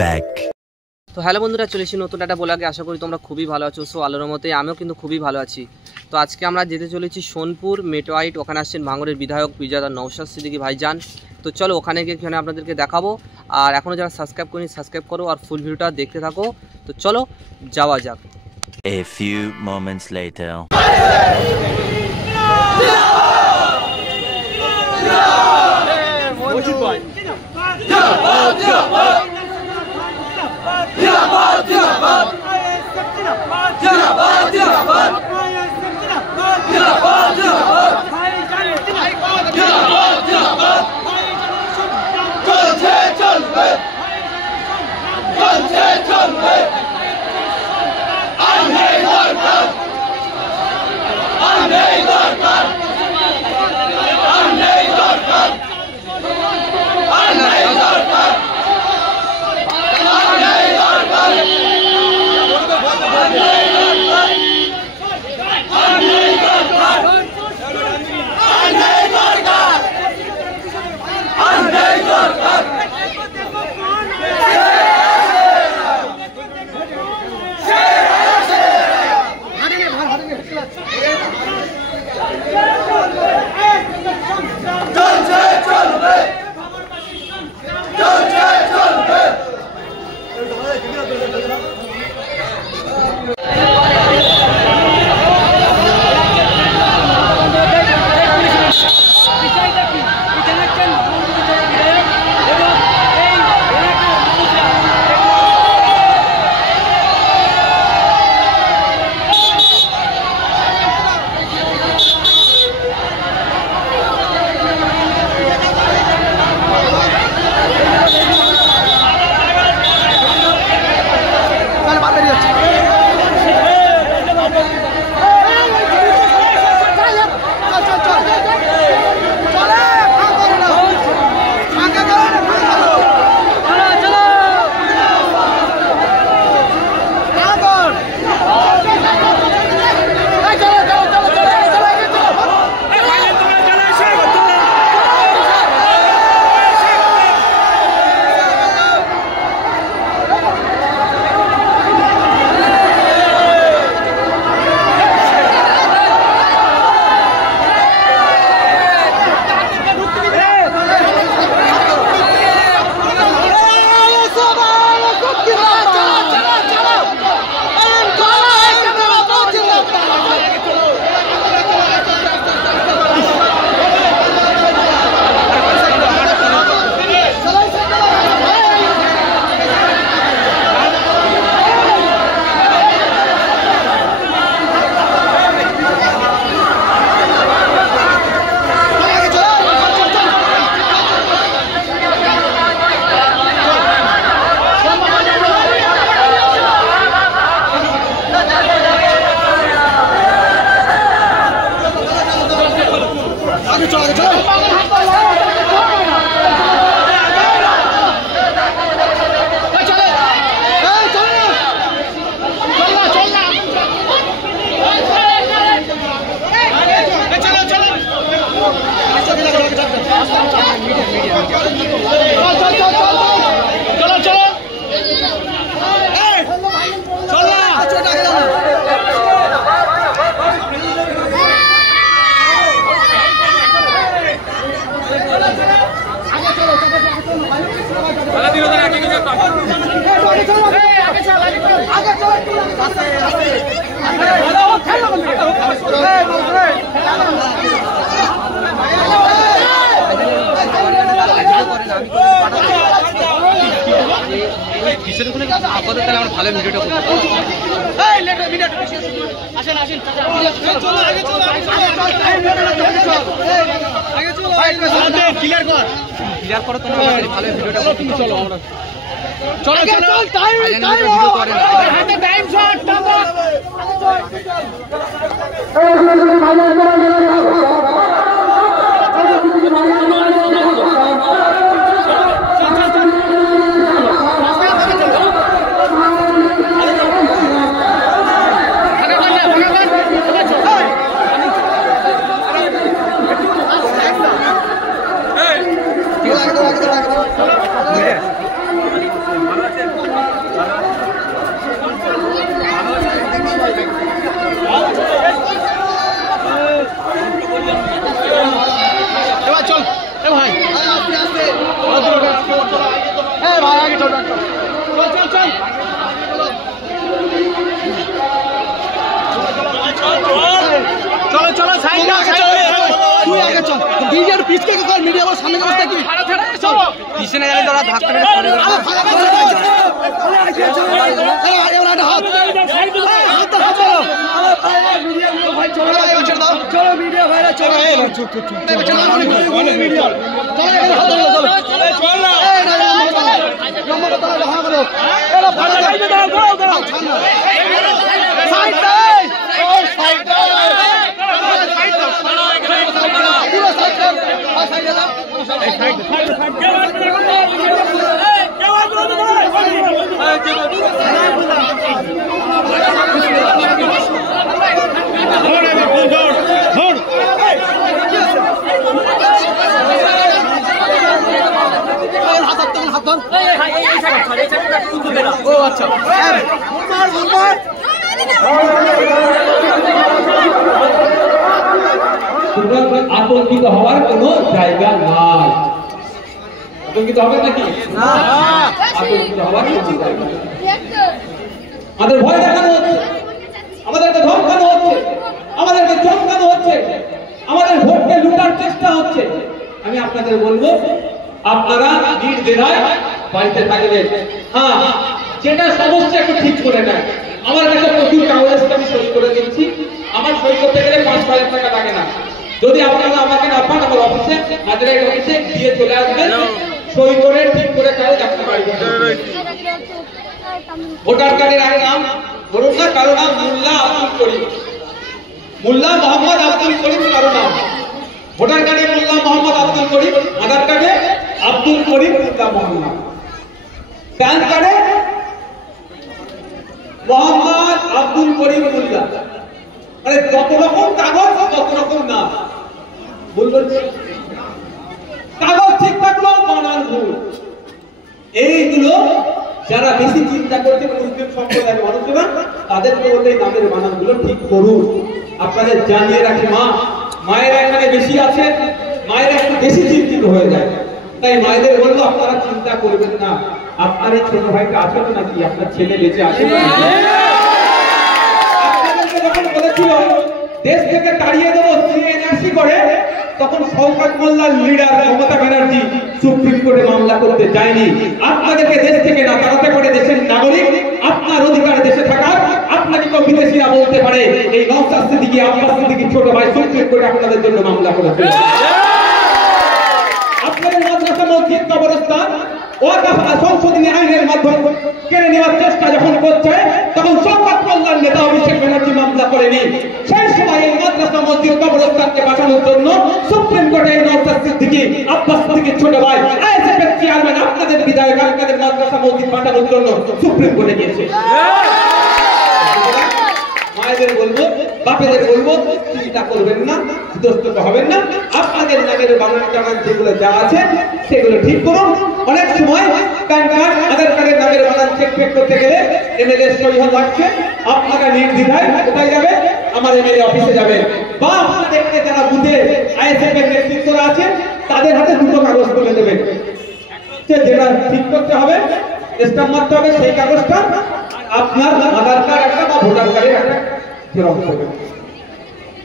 back. তো hello বন্ধুরা, চলে এসেছি নতুন একটা ব্লগে। আশা করি তোমরা খুবই ভালো আছো। সো আলোর মতে আমিও কিন্তু খুবই ভালো আছি। তো আজকে আমরা যেতে চলেছি সোনপুর মেটোয়াইট। ওখানে আসছেন ভাঙড়ের বিধায়ক বিজয় নওশাদ সিদ্দিকী ভাইজান। তো চলো ওখানে গিয়ে এখানে আপনাদেরকে দেখাবো। আর এখনও যারা সাবস্ক্রাইব করেনি সাবস্ক্রাইব করো আর ফুল ভিডিওটা দেখতে থাকো। তো চলো যাওয়া যাক। A few moments later. ভালো ভিডিওটা ক্লিয়ার করো তোমরা ভালো ভিডিওটা চলো আমরা চলো চলো ভিডিও করে না টাইম শট পিছকে কি কর মিডিয়া বল সামনে বসতে কি পিছনে গেলে তোরা ধাক্কা মেরে সরে গেল এবার হাত চলো চলো মিডিয়া ভাইরা চলো মিডিয়া ও আচ্ছা আতঙ্কিত হওয়ার কোনো জায়গা নাই। আতঙ্কিত হবে নাকি? আতঙ্কিত হওয়ার কোনো জায়গা নাই। আমাদের ভয় দেখানো হচ্ছে, আমাদেরকে ধমকানো হচ্ছে, আমাদেরকে চমকানো হচ্ছে, আমাদের ভোটকে লুটার চেষ্টা হচ্ছে। আমি আপনাদের বলবো আপনারা নির্দ্বিধায় বাড়িতে থাকবেন। হ্যাঁ, যেটা সমস্যা একটু ঠিক করে নেয়। আমার কাছে প্রচুর কাগজ আমি সই করে দিচ্ছি, আমার সই করতে গেলে ৫,০০০ টাকা লাগে না। যদি আপনারা আমাকে না পান আমার অফিসে হাজারের অফিসে দিয়ে চলে আসবেন, সই করে ঠিক করে কাগজ আপনার বাড়িতে ভোটার কার্ডের আগে নাম ধরুন না, কারো নাম মোল্লা আব্দুল করিম, মোল্লা মোহাম্মদ আব্দুল করিম কারো নাম। ভোটার কার্ডে মোল্লা মোহাম্মদ আব্দুল করিম, আধার কার্ডে আব্দুল করিম মোল্লা মোহাম্মদ, প্যান কার্ডে মোহাম্মদ আব্দুল করিম মোল্লা। মানে যত রকম কাগজ তত রকম নাম। বলবেন কাগজ ঠিক থাকলো, বানান ভুল। এইগুলো যারা বেশি চিন্তা করছে মুসলিম সম্প্রদায়ের মানুষেরা, তাদেরকে বলতে এই নামের বানানগুলো ঠিক করুন। আপনাদের জানিয়ে রাখি, মায়েরা এখানে বেশি আছে, মায়েরা একটু বেশি চিন্তিত হয়ে যায়। তাই মায়েদের বলবো আপনারা চিন্তা করবেন না। আপনার এই ছোট ভাইটা আছে তো নাকি? আপনার ছেলে বেঁচে আছে? আপনাদেরকে যখন বলেছিল দেশ থেকে তাড়িয়ে দেবো সিএনআরসি করে, তখন শওকত মোল্লার লিডার মমতা ব্যানার্জি সুপ্রিম কোর্টে মামলা করতে যায়নি। আপনাদেরকে দেশ থেকে না তাড়াতে পারে দেশের নাগরিক, আপনার অধিকার দেশে থাকার। আপনাকে কেউ বিদেশিরা বলতে পারে এই নওশাদ সিদ্দিকী, আব্বাস সিদ্দিকী ছোট ভাই সুপ্রিম কোর্টে আপনাদের জন্য মামলা করেছে। আপনাদের মাদ্রাসা, মসজিদ, কবরস্থান ওয়াকফ সংশোধনী আইনের মাধ্যমে কেড়ে নেওয়ার চেষ্টা যখন করছে, তখন শওকত মোল্লার নেতা অভিষেক ব্যানার্জি মামলা করেনি। সেই সময় এই মাদ্রাসা, মসজিদ, কবরস্থানকে বাঁচানোর জন্য সুপ্রিম কোর্টে নওশাদ সিদ্দিকী, আব্বাস সিদ্দিকীর ছোট ভাই আইএসএফের চেয়ারম্যান আপনাদের বিধায়ক আপনাদের মাদ্রাসা, মসজিদ বাঁচানোর জন্য সুপ্রিম কোর্টে গিয়েছে। মায়েদের বলবো, বাপেদের বলবো, চিন্তা করবেন না, বিধ্বস্ত হবেন না। আপনাদের নামের বানান টানান যেগুলো যা আছে সেগুলো ঠিক করুন। অনেক সময় প্যান কার্ড, আধার কার্ডের নামের বানান চেক করতে গেলে এমএলএ সই লাগছে। আপনারা নির্দ্বিধায় কোথায় যাবেন? আমার এমএলএ অফিসে যাবেন, বা আপনাদের এখানে যারা বুথে আইএসএফ এর নেতৃত্বরা আছেন তাদের হাতে দুটো কাগজ তুলে দেবেন। যেটা ঠিক করতে হবে, স্ট্যাম্প মারতে হবে, সেই কাগজটা আপনার আধার কার্ড একটা বা ভোটার কার্ডের একটা জেরক্স হবে।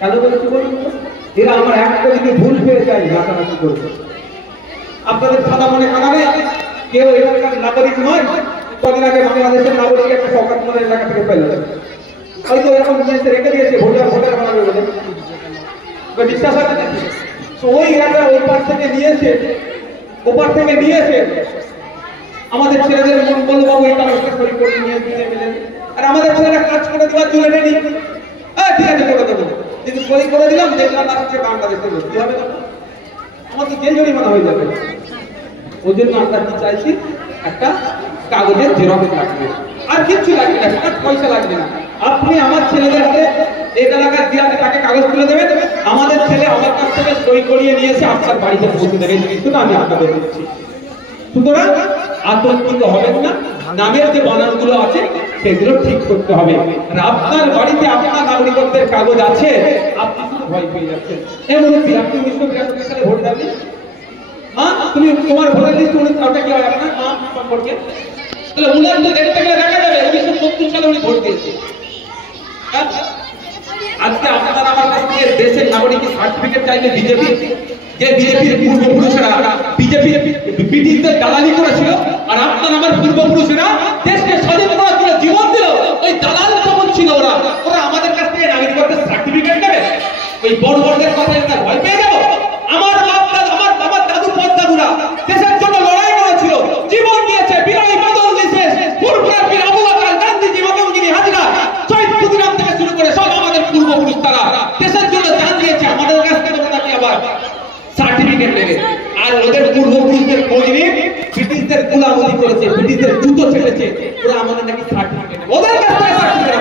কেন বলেছি বলুন? এরা আমার একটা যদি ভুল ফেলে যায় রাতারাতি করবে। আপনাদের সাদা মনে কানা নেই, কেউ এখানকার নাগরিক নয়। কদিন আগে বাংলাদেশের নাগরিক একটা শওকত মোল্লার এলাকা থেকে পেল, হয়তো এরকম রেখে দিয়েছে ভোটার বানাবে বলে। বিশ্বাস আছে নাকি? ওই এলাকা ওই পাশ থেকে নিয়েছে, ওপার থেকে নিয়েছে। আমাদের ছেলেদের মন বললো বাবু এই কাগজটা সই করে নিয়ে দিতে গেলেন, আর আমাদের ছেলেরা কাজ করে দেওয়ার জন্য নেই। ঠিক আছে করে দেবো, কিন্তু সই করে দিলাম, দেখলাম আসছে বাংলাদেশের লোক, কি হবে? আমাকে জেল জরিমানা হয়ে যাবে। ওই জন্য আমরা কি চাইছি, একটা কাগজের জেরক্স লাগবে, আর কিচ্ছু লাগবে না, পয়সা লাগবে না। আপনি আমার ছেলেদের হাতে এই এলাকার জিয়াতে তাকে কাগজ তুলে দেবেন, আমাদের ছেলে আমার কাছ থেকে সই করিয়ে নিয়েছে, আপনার বাড়িতে পৌঁছে দেবেন। কিন্তু আমি আপনাদের দিচ্ছি। সুতরাং আতঙ্কিত হবেন না, নামের যে বানানগুলো আছে সেগুলো ঠিক করতে হবে। আর আপনার বাড়িতে আপনার নাগরিকত্বের কাগজ আছে, আপনি শুধু ভয় পেয়ে যাচ্ছেন। এমন কি আপনি 1982 সালে ভোট দেননি? তুমি তোমার ভোটার লিস্ট ওটা কি হয় আপনার মা সম্পর্কে? তাহলে উনার তো দেখতে গেলে দেখা যাবে 1970 সালে উনি ভোট দিয়েছে। আজকে আপনারা আমার কাছ থেকে দেশের নাগরিক সার্টিফিকেট চাইলে বিজেপি, যে বিজেপির পূর্বপুরুষেরা বিজেপির ব্রিটিশদের দালালি করেছিল, আর আপনার আমার পূর্বপুরুষেরা দেশকে স্বাধীন করার জন্য জীবন দিল, ওই দালাল যেমন ছিল ওরা আমাদের কাছ থেকে নাগরিকত্বের সার্টিফিকেট নেবে? ওই বড় বড়দের কথা একটা ভয় পেয়ে যাবো? আমার আমার দাদু পদ্মাদুরা দেশের জন্য লড়াই করেছিল, জীবন দিয়েছে, বিনয় বাদল দিয়েছে, পূর্বের বীর আবু বকর, গান্ধীজি, মাতঙ্গিনী হাজরা, শহীদ ক্ষুদিরাম থেকে শুরু করে সব আমাদের পূর্বপুরুষ, তারা দেশের জন্য জান দিয়েছে। আমাদের কাছ থেকে নাকি আবার সার্টিফিকেট নেবে? আর ওদের পূর্বপুরুষদের খোঁজ নিয়ে ব্রিটিশদের গোলামি করেছে, ব্রিটিশদের জুতো ছেড়েছে, ওরা আমাদের নাকি সার্টিফিকেট, ওদের কাছ থেকে সার্টিফিকেট